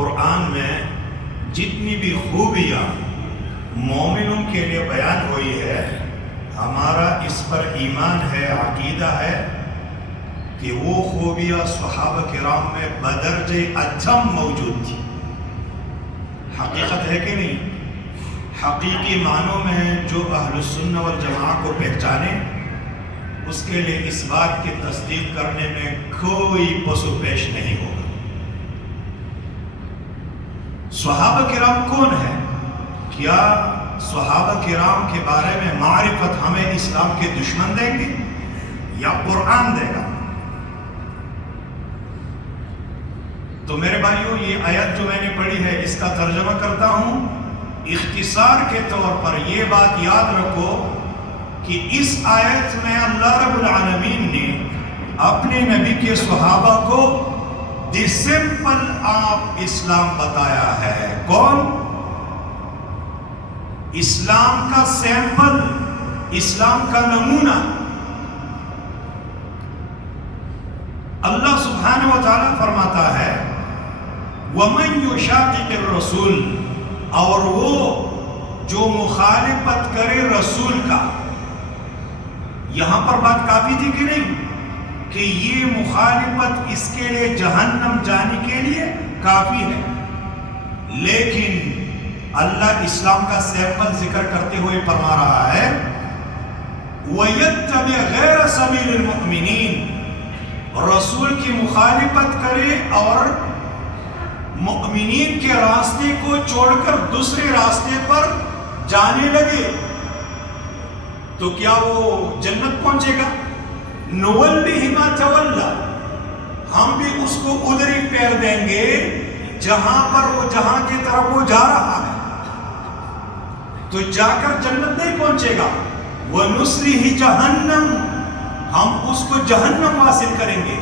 قرآن میں جتنی بھی خوبیاں مومنوں کے لیے بیان ہوئی ہے، ہمارا اس پر ایمان ہے، عقیدہ ہے کہ وہ خوبیاں صحابہ کرام میں بدرجہ اتم موجود تھی۔ حقیقت ہے کہ نہیں؟ حقیقی معنوں میں جو اہل السنہ والجماعہ کو پہچانے، اس کے لیے اس بات کی تصدیق کرنے میں کوئی پسو پیش نہیں ہوگا۔ صحابہ کرام کون ہے؟ کیا صحابہ کرام کے بارے میں معرفت ہمیں اسلام کے دشمن دیں گے یا قرآن دے گا؟ تو میرے بھائیوں، یہ آیت جو میں نے پڑھی ہے اس کا ترجمہ کرتا ہوں۔ اختصار کے طور پر یہ بات یاد رکھو کہ اس آیت میں اللہ رب العالمین نے اپنے نبی کے صحابہ کو دی سمپل آف اسلام بتایا ہے۔ کون؟ اسلام کا سیمپل، اسلام کا نمونہ۔ اللہ سبحانہ و تعالیٰ فرماتا ہے وَمَن يُشَاقِقِ الرَّسُولِ، اور وہ جو مخالفت کرے رسول کا۔ یہاں پر بات کافی تھی کہ نہیں کہ یہ مخالفت اس کے لیے جہنم جانے کے لیے کافی ہے، لیکن اللہ اسلام کا سیمپل ذکر کرتے ہوئے فرما رہا ہے وَيَتَّبِعْ غَيْرَ سَبِيلِ الْمُؤْمِنِينَ، رسول کی مخالفت کرے اور مؤمنین کے راستے کو چھوڑ کر دوسرے راستے پر جانے لگے تو کیا وہ جنت پہنچے گا؟ نُوَلِّهِ مَا تَوَلَّى، ہم بھی اس کو ادھر ہی پھیر دیں گے جہاں کی طرف وہ جا رہا ہے، تو جا کر جنت نہیں پہنچے گا۔ وَنُصْلِهِ جَهَنَّمْ، ہم اس کو جہنم واصل کریں گے۔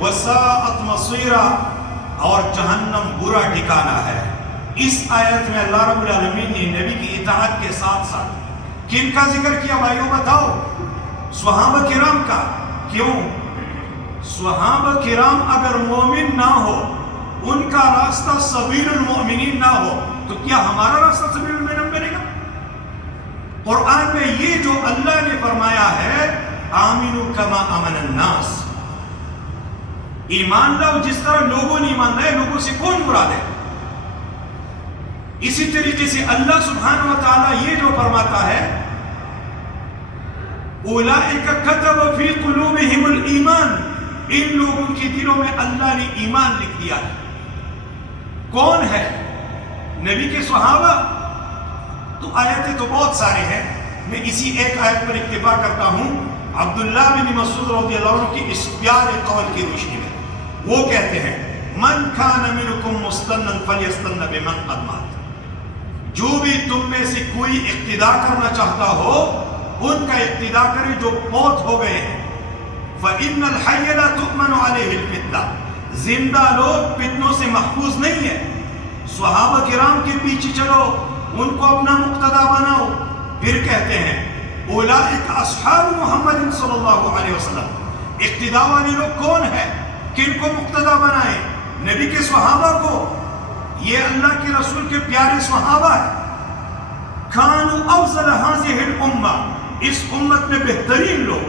وَسَاءَتْ مَصِيرًا، اور جہنم برا ٹھکانہ ہے۔ اس آیت میں اللہ رب العالمین نے نبی کی اطاعت کے ساتھ ساتھ کن کا ذکر کیا بھائیوں بتاؤ؟ صحابہ کرام کا۔ کیوں؟ صحابہ کرام اگر مومن نہ ہو، ان کا راستہ سبیل المؤمنین نہ ہو، تو کیا ہمارا راستہ سبیل المؤمنین بنے گا؟ قرآن میں یہ جو اللہ نے فرمایا ہے آمنوا کما آمن الناس، ایمان لاؤ جس طرح لوگوں نے ایمان لائے، لوگوں سے کون مراد ہے؟ اسی طریقے سے اللہ سبحانہ و تعالیٰ یہ جو فرماتا ہے اولئک کتب فی قلوبہم الایمان، ان لوگوں کے دلوں میں اللہ نے ایمان لکھ دیا ہے۔ کون ہے؟ نبی کے صحابہ۔ تو آیتیں تو بہت سارے ہیں، میں اسی ایک آیت پر اکتفا کرتا ہوں۔ عبداللہ بن مسعود رضی اللہ عنہ کی اس پیارے قول کی روشنی میں وہ کہتے ہیں من کان منکم مستنا فلیستن بمن قد مات، جو بھی تم میں سے کوئی اقتدا کرنا چاہتا ہو ان کا اقتدا کرے جو موت ہو گئے ہیں۔ فإن الحی لا تؤمن علیہ الفتنہ، زندہ لوگ فتنوں سے محفوظ نہیں ہے۔ صحابہ کرام کے پیچھے چلو، ان کو اپنا مقتدا بناؤ۔ پھر کہتے ہیں اولئک اصحاب محمد صلی اللہ علیہ وسلم، اقتدا والے لوگ کون ہے؟ کن کو مقتدا بنائے؟ نبی کے صحابہ کو۔ یہ اللہ کے رسول کے پیارے صحابہ ہیں۔ کانوا افضل هذه الامہ، اس امت میں بہترین لوگ،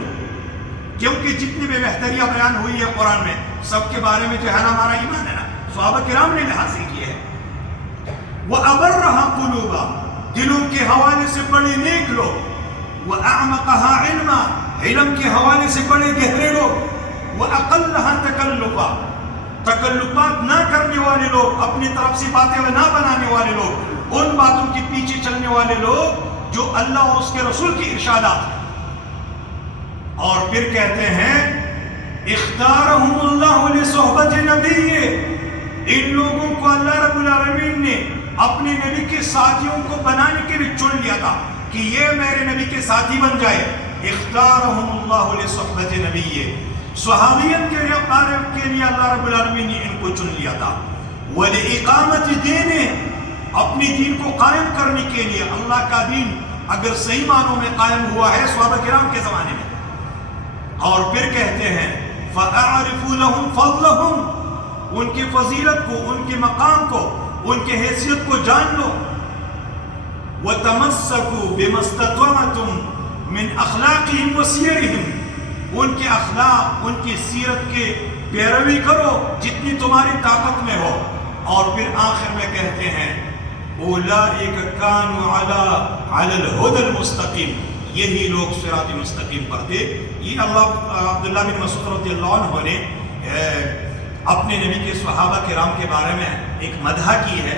کیونکہ جتنی بھی بہتریاں بیان ہوئی ہے قرآن میں سب کے بارے میں جو ہے نا ہمارا ایمان ہے نا، صحابہ کرام نے حاصل کیے ہیں۔ وَأَبَرَّهَا قُلُوبًا، دلوں کے حوالے سے بڑے نیک لوگ۔ وَأَعْمَقَهَا عِلْمًا، علم کے حوالے سے بڑے گہرے لوگ۔ وَأَقَلَّهَا تَكَلُّفًا، تکلفات نہ کرنے والے لوگ، اپنی طرف سے باتیں نہ بنانے والے لوگ، ان باتوں کے پیچھے چلنے والے لوگ جو اللہ اور اس کے رسول کی ارشادات ہیں۔ اور پھر کہتے ہیں اختارہم اللہ لصحبت نبی، ان لوگوں کو اللہ رب العالمین نے اپنے نبی کے ساتھیوں کو بنانے کے لیے چن لیا تھا کہ یہ میرے نبی کے ساتھی بن جائے۔ اختارہم اللہ لصحبت نبی، صحابیت کے لیے اللہ رب العالمین نے ان کو چن لیا تھا۔ وَلِإِقَامَةِ دِينِهِ، اپنی دین کو قائم کرنے کے لیے۔ اللہ کا دین اگر صحیح معنوں میں قائم ہوا ہے صحابہ کرام کے زمانے میں۔ اور پھر کہتے ہیں فَأَعْرِفُ لَهُمْ فَضْلَهُمْ، ان کی فضیلت کو، ان کے مقام کو، ان کی حیثیت کو جان لو. وَتَمَسَّكُوا بِمَا اسْتَطَعْتُم مِّنْ أَخْلَاقِهِمْ وَسِيَرِهِمْ، ان کے اخلاق، ان کی سیرت کے پیروی کرو جتنی تمہاری طاقت میں ہو. اور پھر آخر میں کہتے ہیں اولئک کانوا علی الہدی المستقیم، یہی لوگ صراط مستقیم پر تھے. یہ عبداللہ بن مسعود رضی اللہ عنہ نے اپنے نبی کے صحابہ کرام کے بارے میں ایک مدح کی ہے.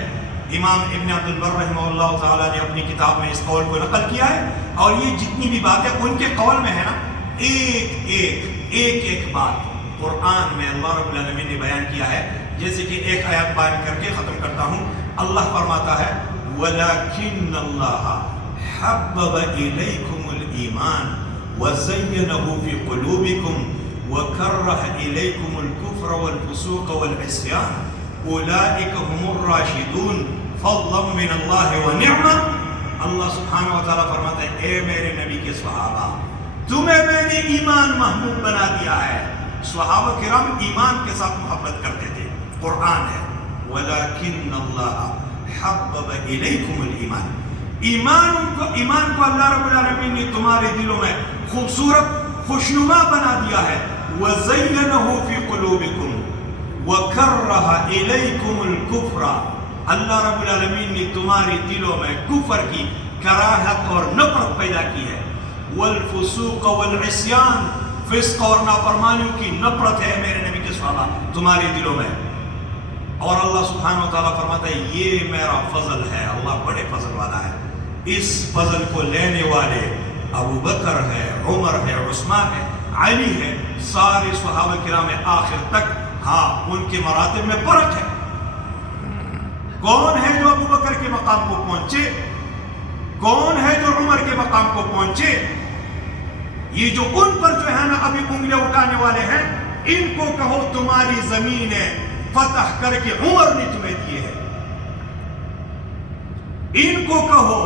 امام ابن عبد البر رحمہ اللہ تعالیٰ نے اپنی کتاب میں اس قول کو نقل کیا ہے. اور یہ جتنی بھی باتیں ان کے قول میں ہے نا، ایک بات قرآن میں اللہ رب العالمین نے بیان کیا ہے. جیسے کہ ایک آیت بیان کر کے ختم کرتا ہوں. اللہ فرماتا ہے وَلَكِنَّ اللَّهَ حَبَّبَ إِلَيْكُمُ الْإِيمَانَ وَزَيَّنَهُ فِي قُلُوبِكُمْ وَكَرَّهَ إِلَيْكُمُ الْكُفْرَ وَالْفُسُوقَ وَالْعِصْيَانَ أُولَئِكَ هُمُ الرَّاشِدُونَ فَضْلًا مِّنَ اللَّهِ وَنِعْمَةً. اللہ سبحانہ وتعالیٰ فرماتا ہے اے میرے نبی کے صحابہ، تمہیں میں نے ایمان محبوب بنا دیا ہے. صحابہ کرام ایمان کے ساتھ محبت کرتے تھے. قرآن ہے وَلَكِنَّ اللَّهَ حَبَّبَ إِلَيْكُمُ الْإِيمَانَ، ایمان کو اللہ رب العالمین نے تمہارے دلوں میں خوبصورت خوشنما بنا دیا ہے. وَزَيَّنَهُ فِي قُلُوبِكُمْ وَكَرَّهَ إِلَيْكُمُ الْكُفْرَ، اللہ رب العالمین نے تمہارے دلوں میں کفر کی کراہت اور نفرت پیدا کی ہے. وَالْفُسُوقَ وَالْعِصْيَانَ، فسق اور نافرمانیوں کی نفرت ہے میرے نبی کے صحابہ تمہارے دلوں میں. اور اللہ سبحانہ وتعالیٰ فرماتا ہے یہ میرا فضل ہے. اللہ بڑے فضل والا ہے. اس فضل کو لینے والے ابو بکر ہے، عمر ہے، عثمان ہے، علی ہے، سارے صحابہ کرام آخر تک. ہاں ان کے مراتب میں فرق ہے. کون ہے جو ابو بکر کے مقام کو پہنچے؟ کون ہے جو عمر کے مقام کو پہنچے؟ یہ جو ان پر جو ہے نا ابھی انگلیاں اٹھانے والے ہیں، ان کو کہو تمہاری زمینیں فتح کر کے عمر نے تمہیں دیے ہیں. ان کو کہو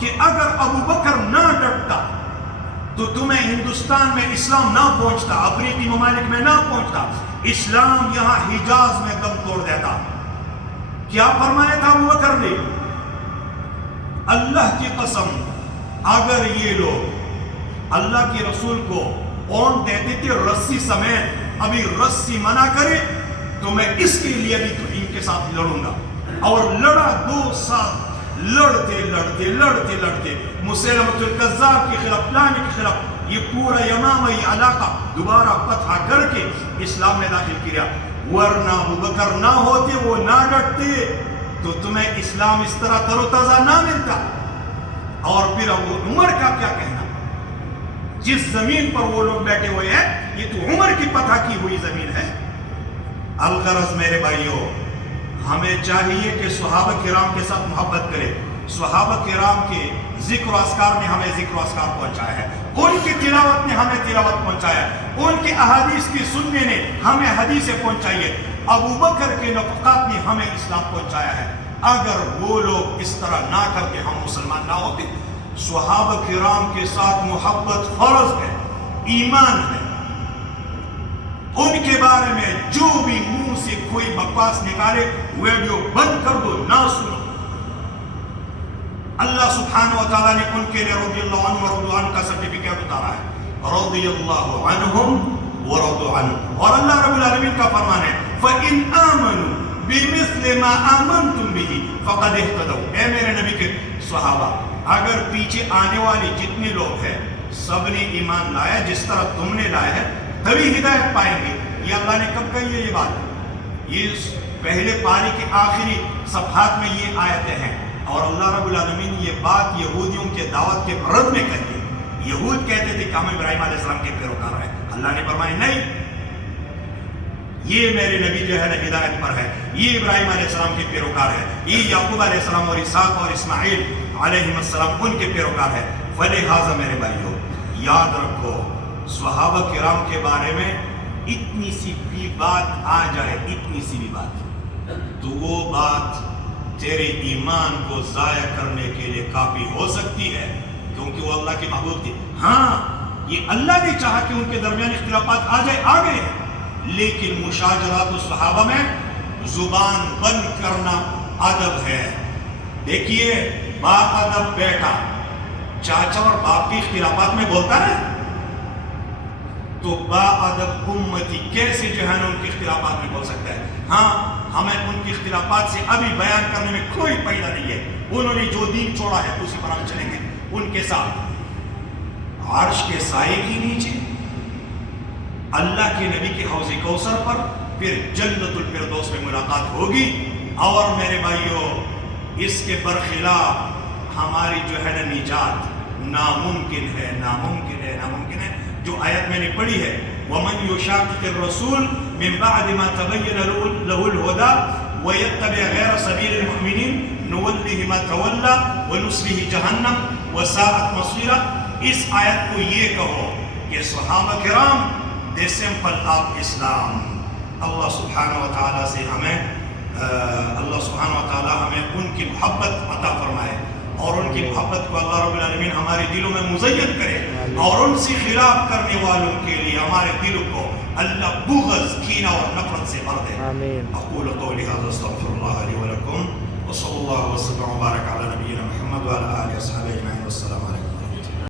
کہ اگر ابو بکر نہ ڈٹتا تو تمہیں ہندوستان میں اسلام نہ پہنچتا، افریقی ممالک میں نہ پہنچتا، اسلام یہاں حجاز میں دم توڑ دیتا. کیا فرمایا تھا ابو بکر نے؟ اللہ کی قسم اگر یہ لوگ اللہ کے رسول کو اون دیتے تھے رسی سمیت، ابھی رسی منع کرے تو میں اس کے لیے بھی ان کے ساتھ لڑوں گا. اور لڑا 2 سال، لڑتے مسیلمۃ الکذاب کے خلاف، پلانے کے خلاف. یہ پورا یمامہ یہ علاقہ دوبارہ فتح کر کے اسلام میں داخل کیا. ورنہ ابو بکر نہ ہوتے، وہ نہ ڈٹتے تو تمہیں اسلام اس طرح تر و تازہ نہ ملتا. اور پھر ابو عمر کا کیا کہنا؟ جس زمین پر وہ لوگ بیٹھے ہوئے ہیں یہ تو عمر کی فتح کی ہوئی زمین ہے. الغرض میرے بھائیوں، ہمیں چاہیے کہ صحابہ کرام کے ساتھ محبت کرے. صحابہ کرام کے ذکر و اذکار نے ہمیں ذکر و اذکار پہنچایا ہے، ان کی تلاوت نے ہمیں تلاوت پہنچایا ہے، ان کی احادیث کی سننے نے ہمیں حدیثیں پہنچائی ہے. ابو بکر کے نفقات نے ہمیں اسلام پہنچایا ہے. اگر وہ لوگ اس طرح نہ کرتے ہم مسلمان نہ ہوتے. صحابہ کرام کے ساتھ محبت فرض ہے، ایمان ہے. ان کے بارے میں جو بھی منہ سے کوئی بکواس نکالے ویڈیو بند کر دو، نہ سنو. اللہ سبحانہ وتعالیٰ نے ان کے لیے رضی اللہ عنہ ورضوا عنہ کا سرٹیفکیٹ اتارا ہے. رضی اللہ عنہم ورضوا عنہ. اور اللہ رب العالمین کا فرمان ہے فَإِنْ آمَنُوا بِمِثْلِ مَا آمَنْتُمْ بِهِ فَقَدْ اهْتَدَوْا. اے میرے نبی کے صحابہ، اگر پیچھے آنے والے جتنے لوگ ہیں سب نے ایمان لایا جس طرح تم نے لایا ہے تبھی ہدایت پائیں گے. یہ اللہ نے کب کہی ہے یہ بات؟ یہ پہلے پاری کے آخری صفحات میں یہ آیتیں ہیں. اور اللہ رب العالمین یہ بات یہودیوں کے دعوت کے رد میں کہی ہے. یہود کہتے تھے کہ ہم ابراہیم علیہ السلام کے پیروکار ہیں. اللہ نے فرمایا نہیں، یہ میرے نبی جو ہے نا ہدایت پر ہے، یہ ابراہیم علیہ السلام کے پیروکار ہے، یہ یعقوب علیہ السلام اور اسحاق اور اسماعیل علیہ السلام ان کے پیروکار ہے. فلہذا میرے بھائیوں یاد رکھو، صحابہ کرام کے بارے میں اتنی سی بھی بات آ جائے، اتنی سی بھی بات، تو وہ بات تیرے ایمان کو ضائع کرنے کے لیے کافی ہو سکتی ہے، کیونکہ وہ اللہ کے محبوب تھے. ہاں یہ اللہ نے چاہا کہ ان کے درمیان اختلافات آ جائے، آ گئے، لیکن مشاجرات الصحابہ میں زبان بند کرنا ادب ہے. دیکھیے با ادب بیٹا چاچا اور باپ کے اختلافات میں بولتا ہے تو با ادب امتی کیسے جو ہے نا ان کے اختلافات میں بول سکتا ہے؟ ہاں ہمیں ان کے اختلافات سے ابھی بیان کرنے میں کوئی فائدہ نہیں ہے. انہوں نے جو دین چھوڑا ہے اسی پر ہم چلیں گے ان کے ساتھ. عرش کے سائے کے نیچے اللہ کے نبی کے حوض کوثر پر پھر جنت الفردوس میں ملاقات ہوگی. اور میرے بھائیوں اس کے برخلاف ہماری جو ہے نا نجات ناممکن ہے، ناممکن ہے، ناممکن ہے. جو آیت میں نے پڑھی ہے وَمَنْ يُشَاقِقِ الرَّسُولِ مِنْ بَعْدِ مَا تَبَيَّنَ لَهُ الْهُدَى وَيَتَّبِعْ غَيْرَ سَبِيلِ الْمُؤْمِنِينَ نُوَلِّهِ مَا تَوَلَّى وَنُصْلِهِ جَهَنَّمَ وَسَاءَتْ مَصِيرًا. اس آیت کو یہ کہو کہ صحابہ کرام دے سمپل آف اسلام. اللہ سبحانہ و تعالیٰ سے اللہ سبحانہ و تعالیٰ ہمیں ان کی محبت عطا فرمائے اور ان کی محبت کو اللہ رب العالمین ہمارے دلوں میں مزین کرے اور ان سے خلاف کرنے والوں کے لیے ہمارے دلوں کو اللہ بغض، کینہ اور نفرت سے بھر دے. اقول قولی ھذا استغفر اللہ لی ولکم.